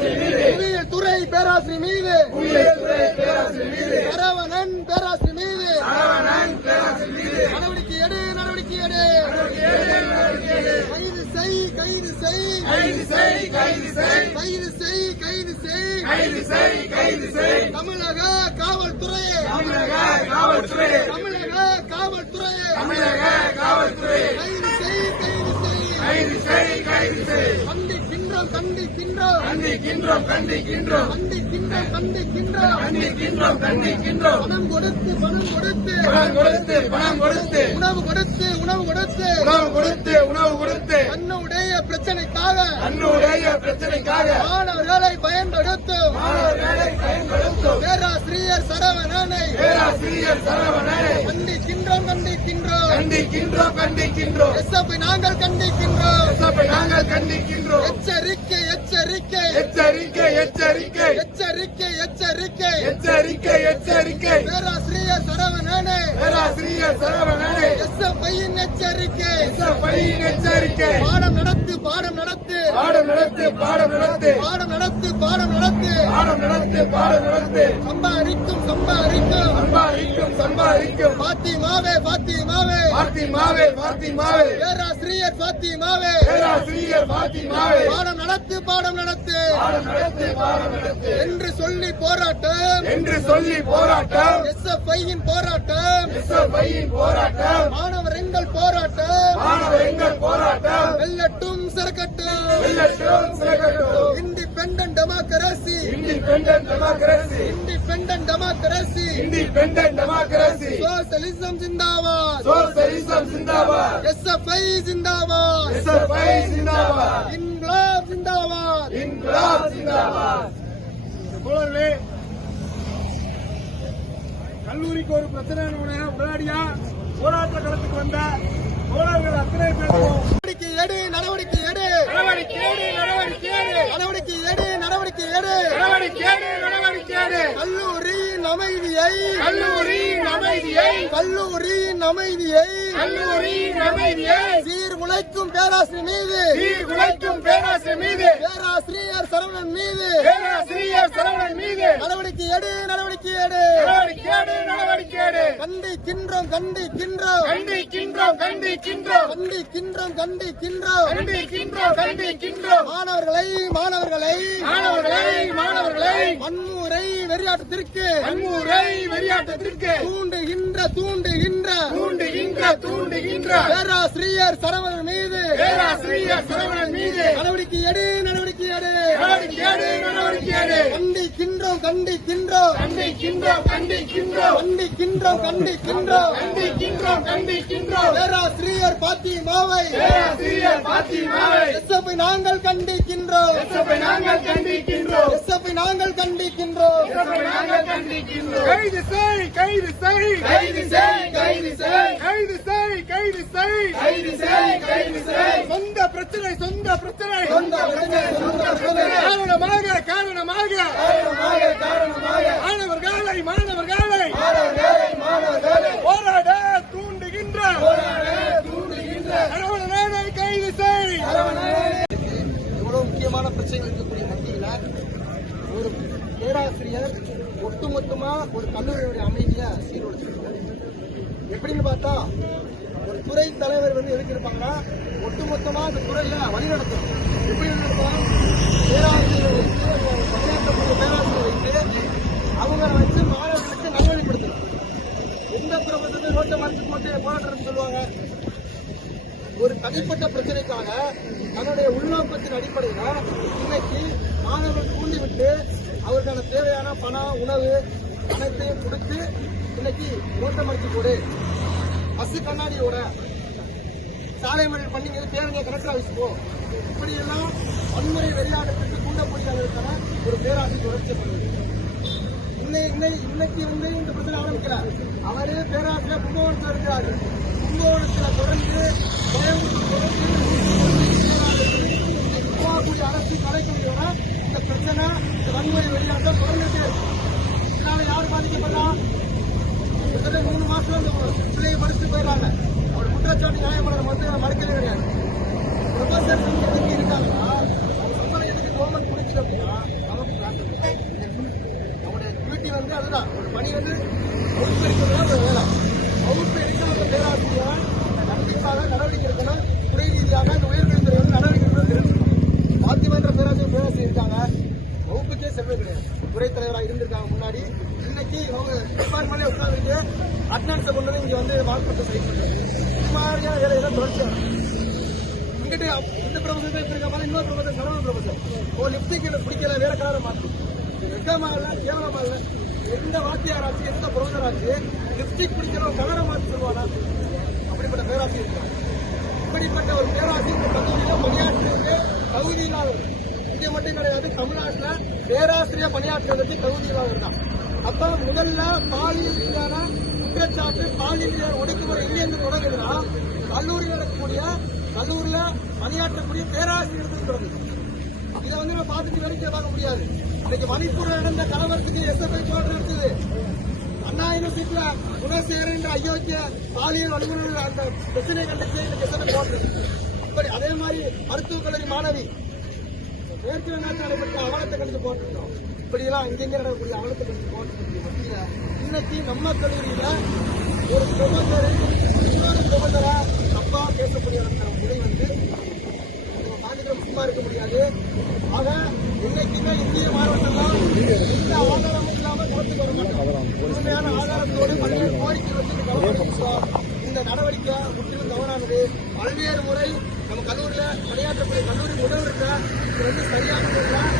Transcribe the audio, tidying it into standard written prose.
புவியியல் துறை பேராசிரியர் மீது சரவணன் பேராசிரியர் மீது நடவடிக்கை எடு, நடவடிக்கை எடு. கைது செய், கைது செய், கைது செய், கைது செய், கைது செய், கைது செய், கைது செய், கைது செய். தமிழக காவல்துறை, தமிழக காவல்துறை, தமிழக காவல்துறை, தமிழக காவல்துறை. கைது செய், கைது செய், கைது செய், கைது செய். கண்டிக்கின்றோம், கண்டிக்கின்றோம், கண்டிக்கின்றோம், கண்டிக்கின்றோம், கண்டிக்கின்றோம், கண்டிக்கின்றோம், கண்டிக்கின்றோம், கண்டிக்கின்றோம். பணம் கொடுத்து, பணம் கொடுத்து, பணம் கொடுத்து, பணம் கொடுத்து, உணவு கொடுத்து, உணவு கொடுத்து, உணவு கொடுத்து, உணவு கொடுத்து, தன்னுடைய பிரச்சனைக்காக, தன்னுடைய பிரச்சனைக்காக மாணவர்களை பயன்படுத்து, மாணவர்களை பயன்படுத்து பேராசிரியர் சரவணனை, பேராசிரியர் சரவணனை கண்டிக்கின்றோம், கண்டிக்கின்றோம், கண்டிக்கின்றோம், கண்டிக்கின்றோம். எஸ்எஃப்ஐ நாங்கள் கண்டிக்கின்றோம், எஸ்எஃப்ஐ நாங்கள் கண்டிக்கின்றோம். எச்சரிக்கை, எச்சரிக்கை, எச்சரிக்கை, எச்சரிக்கை, எச்சரிக்கை, எச்சரிக்கை, எச்சரிக்கை, எச்சரிக்கை. பேராசிரியர் சரவணனை, பேராசிரியர் சரவணனை எஸ்எஃப்ஐயின் எச்சரிக்கை, எஸ்எஃப்ஐயின் எச்சரிக்கை. பாடம் நடத்து, பாடம் நடத்து, பாடம் நடத்து, பாடம் நடத்து, பாடம் நடத்து, பாடம் நடத்து, பாடம் நடத்து, பாடம் நடத்து. சம்பாதிக்கும், சம்பாதிக்கும், சம்பாதிக்கும், சம்பாதிக்கும். பாத்திமாவே, பாத்திமாவே, பாத்திமாவே, பாத்திமாவே. பேராசிரியர் பாத்திமாவே, பேராசிரியர் பாத்திமாவே. பாடம் நடத்து, பாடம் நடத்து, பாடம் நடத்து, பாடம் நடத்து என்று சொல்லி போராட்டம், என்று சொல்லி போராட்டம். எஸ்எஃப்ஐயின் போராட்டம், எஸ்எஃப்ஐயின் போராட்டம். மாணவர் எங்கள் போராட்டம், மாணவர் எங்கள் போராட்டம். வெல்லட்டும், சிறக்கட்டும், வெல்லட்டும், சிறக்கட்டும். Independent democracy, independent democracy, independent democracy, independent democracy. Socialism ஜிந்தாபாத், சோஷலிசம் ஜிந்தாபாத். எஸ்எஃப்ஐ ஜிந்தாபாத், எஸ்எஃப்ஐ ஜிந்தாபாத். இன்குலாப் ஜிந்தாபாத், இன்குலாப் ஜிந்தாபாத். தோழர்களே, கல்லூரிக்கு ஒரு பிரச்சனை உடனடியா போராட்ட களத்துக்கு வந்த தோழர்கள் அத்தனை பேருக்கும் நடவடிக்கை எடு, நடவடிக்கை எடு, நடவடிக்கை எடு, நடவடிக்கை எடு, நடவடிக்கை எடு, நடவடிக்கை எடு, நடவடிக்கை எடு, நடவடிக்கை எடு. கல்லூரியின் அமைதியை, கல்லூரியின் அமைதியை, கல்லூரியின் அமைதியை, கல்லூரியின் அமைதியை சீர்குலைக்கும் பேராசிரியர் மீது, சீர்குலைக்கும் பேராசிரியர் மீது, பேராசிரியர் சரவணன் மீது பேராசிரியர் சரவணன் மீது நடவடிக்கை எடு, நடவடிக்கை எடு. நடவடிக்கை எடு, நடவடிக்கை எடு. கண்டிக்கின்றோம், கண்டிக்கின்றோம், கண்டிக்கின்றோம், கண்டிக்கின்றோம், கண்டிக்கின்றோம், கண்டிக்கின்றோம். கண்டிக்கின்றோம், கண்டிக்கின்றோம். மாணவர்களை, மாணவர்களை, மாணவர்களை, மாணவர்களை வன்முறை வெறியாட்டத்திற்கு, வன்முறை வெறியாட்டத்திற்கு தூண்டுகின்ற, தூண்டுகின்ற, தூண்டுகின்ற, தூண்டுகின்ற பேராசிரியர் சரவணன் மீது, பேராசிரியர் சரவணன் மீது நடவடிக்கை எடு, நடவடிக்கை எடு. நடவடிக்கை எடு, நடவடிக்கை எடு. கண்டிக்கின்றோம், கண்டிக்கின்றோம், கண்டிக்கின்றோம், கண்டிக்கின்றோம், கண்டிக்கின்றோம், கண்டிக்கின்றோம். கண்டிக்கின்றோம், கண்டிக்கின்றோம். பேராசிரியர் பாத்திமாவை, பேராசிரியர் பாத்திமாவை எஸ்எஃப்ஐ நாங்கள் கண்டிக்கின்றோம், எஸ்எஃப்ஐ நாங்கள் கண்டிக்கின்றோம், எஸ்எஃப்ஐ நாங்கள் கண்டிக்கின்றோம். எஸ்எஃப்ஐ நாங்கள் கண்டிக்கின்றோம். கைது செய், கைது செய், கைது செய், கைது செய், கைது செய், கைது செய், கைது செய், கைது செய். சொந்த பிரச்சனை, சொந்த பிரச்சனை, சொந்த பிரச்சனை, சொந்த பிரச்சனை. காரணமாக, காரணமாக காரணமாக, காரணமாக மாணவர்களை, மாணவர்களை மாணவர்களை, மாணவர்களை போராட தூண்டுகின்ற போராட தூண்டுகின்ற சரவணனை கைது செய். இவ்வளவு முக்கியமான பிரச்சனைகள் இருக்கக்கூடிய மத்தியில ஒரு பேராசிரியர் ஒட்டுமொத்தமா ஒரு கல்லூரியுடைய அமைதியை சீர்குலைச்சிருக்காங்க. எப்படின்னு பார்த்தா ஒரு துறை தலைவர் எதுக்கு இருப்பாங்கன்னா ஒட்டுமொத்தமா அந்த துறையில வழிநடத்தும். எப்படி இருப்பாங்க, பேராசிரியர் பணியாற்றக்கூடிய பேராசிரியர் வைத்து அவங்க வச்சு மாணவர்களுக்கு நல்வழிப்படுத்தணும். எந்த பிரபலத்தை ரோட்டை மறைச்சு போட்டு போராட்டம் சொல்லுவாங்க. ஒரு தனிப்பட்ட பிரச்சனைக்காக தன்னுடைய உள்நோக்கத்தின் அடிப்படையில் இன்னைக்கு மாணவர்கள் தூண்டிவிட்டு அவருக்கான தேவையான பணம், உணவு அனைத்தையும் கொடுத்து இன்னைக்கு ரோட்டை மறைச்சு போடு, பஸ் கண்ணாடியோட சாலை மறியல் பண்ணி தேவையான கலெக்டர் ஆஃபீஸ் போ, இப்படியெல்லாம் வன்முறை வெறியாட்டத்திற்கு தூண்டக்கூடியவர்களுக்கான ஒரு பேராசிரியர் தொடர்ச்சி பண்ணுது. இன்னைக்கு இந்த பிரச்சனை ஆரம்பிக்கிறார். அவரே பேராசிரியர் கும்பகோணத்தில் இருக்கிறாரு. கும்பகோணத்தில் தொடர்ந்து போகக்கூடிய அரசு கலைக்கொண்டியோட இந்த பிரச்சனை, இந்த வன்முறை வெளியாட்டம் தொடர்ந்துட்டு இதனால யார் பாதிக்கப்படா? கிட்டத்தட்ட 3 மாசம் இந்த பிள்ளையை படிச்சுட்டு போயிடறாங்க. அவர் குற்றச்சாட்டு நியாயமான மறுக்கவே கிடையாது. ப்ரொஃபசர் இருக்காங்கன்னா சம்பளம் எதுக்கு கவர்மெண்ட் கிடைச்சது அப்படின்னா நமக்கு பிரார்த்தனை. அவனுடைய டியூட்டி வந்து அதுதான், ஒரு பணி வந்து பொறுப்பெடுக்கிறதா ஒரு வேலை. பொறுப்பெடுக்க வந்த பேராசிரியர் கண்டிப்பாக நடவடிக்கை எடுக்கணும். துறை ரீதியாக இந்த உயர்கல்வித்துறை வந்து நடவடிக்கை எடுக்கணும் தெரிஞ்சுக்கணும். பாத்திமன்ற பேராசிரியர் இருக்காங்க, வகுப்புக்கே செல்வது கிடையாது. துறை தலைவராக இருந்திருக்காங்க முன்னாடி. இன்னைக்கு அவங்க டிபார்ட்மெண்ட்ல உட்காந்துட்டு அட்டனன்ஸை கொண்டு வந்து இங்க வந்து வாக்குப்பட்டு செய்யப்படுறது மாதிரியான வேலையெல்லாம் தொடர்ச்சியாக இங்கிட்டு இந்த ப்ரொஃபசர் இருக்க மாதிரி இன்னொரு ப்ரொஃபசர் கடவுள் ப்ரொஃபசர் ஒரு லிப்டிக் எனக்கு பிடிக்கல வேற கலரை மாற்றி வெக்கமா இல்லை கேவலமா இல்லை. எந்த வாத்தியாராச்சு எந்த ப்ரொஃபசர் ஆச்சு லிப்டிக் பிடிக்கிற கலரை மாற்றி சொல்லுவானா? அப்படிப்பட்ட பேராசிரியர் இருக்காங்க. இப்படிப்பட்ட ஒரு பேராசிரியர் கல்லூரியில பணியாற்றுவதற்கு தகுதி இல்லாதவர் இங்கே மட்டும் கிடையாது, தமிழ்நாட்டில் பேராசிரியர் பணியாற்றுவதற்கு தகுதி இல்லாதவர் தான். அப்ப முதல்ல பாலியல் ரீதியான குற்றச்சாட்டு பாலியல் ஒடுக்குமுறை எங்கிருந்து தொடங்குதுன்னா கல்லூரியில் நடக்கக்கூடிய கல்லூரியில பணியாற்றக்கூடிய பேராசிரியர்கள் தொடங்குது. இதை வந்து நம்ம பார்த்துட்டு வேடிக்கை பார்க்க முடியாது. இன்னைக்கு மணிப்பூர்ல நடந்த கலவரத்துக்கு எஸ்எஃப்ஐ போராட்டம் நடத்துது. அண்ணா யூனிவர்சிட்டியில குணசேகரன் என்ற அயோக்கிய பாலியல் வன்முறை அந்த பிரச்சனை கண்டிச்சு இன்னைக்கு எஸ்எஃப்ஐ போராட்டம். இப்படி அதே மாதிரி மருத்துவக் கல்லூரி மாணவி மேற்கு நாட்டில் நடைபெற்ற அவலத்தை கண்டித்து போராட்டம். இப்படியெல்லாம் இங்கெங்க நடக்கக்கூடிய அவலத்தை கண்டித்து போராட்டக்கூடிய மத்தியில இன்னைக்கு நம்ம கல்லூரியில ஒரு ப்ரொஃபசர் இன்னொரு ப்ரொஃபசரா தப்பா பேசக்கூடிய முறை வந்து சும்மா இருக்க முடியாது. ஆக இன்னைக்குமே இந்திய மாணவர்கள் இந்த ஆதாரமும் இல்லாம கவனத்துக்கு வர மாட்டோம். உண்மையான ஆதாரத்தோடு பல்வேறு கோரிக்கை வச்சு கவனம் இந்த நடவடிக்கை முற்றிலும் தவறானது. பல்வேறு முறை நம்ம கல்லூரியில பணியாற்றக்கூடிய கல்லூரி முதல்வர்கள் இது வந்து சரியான முறையில்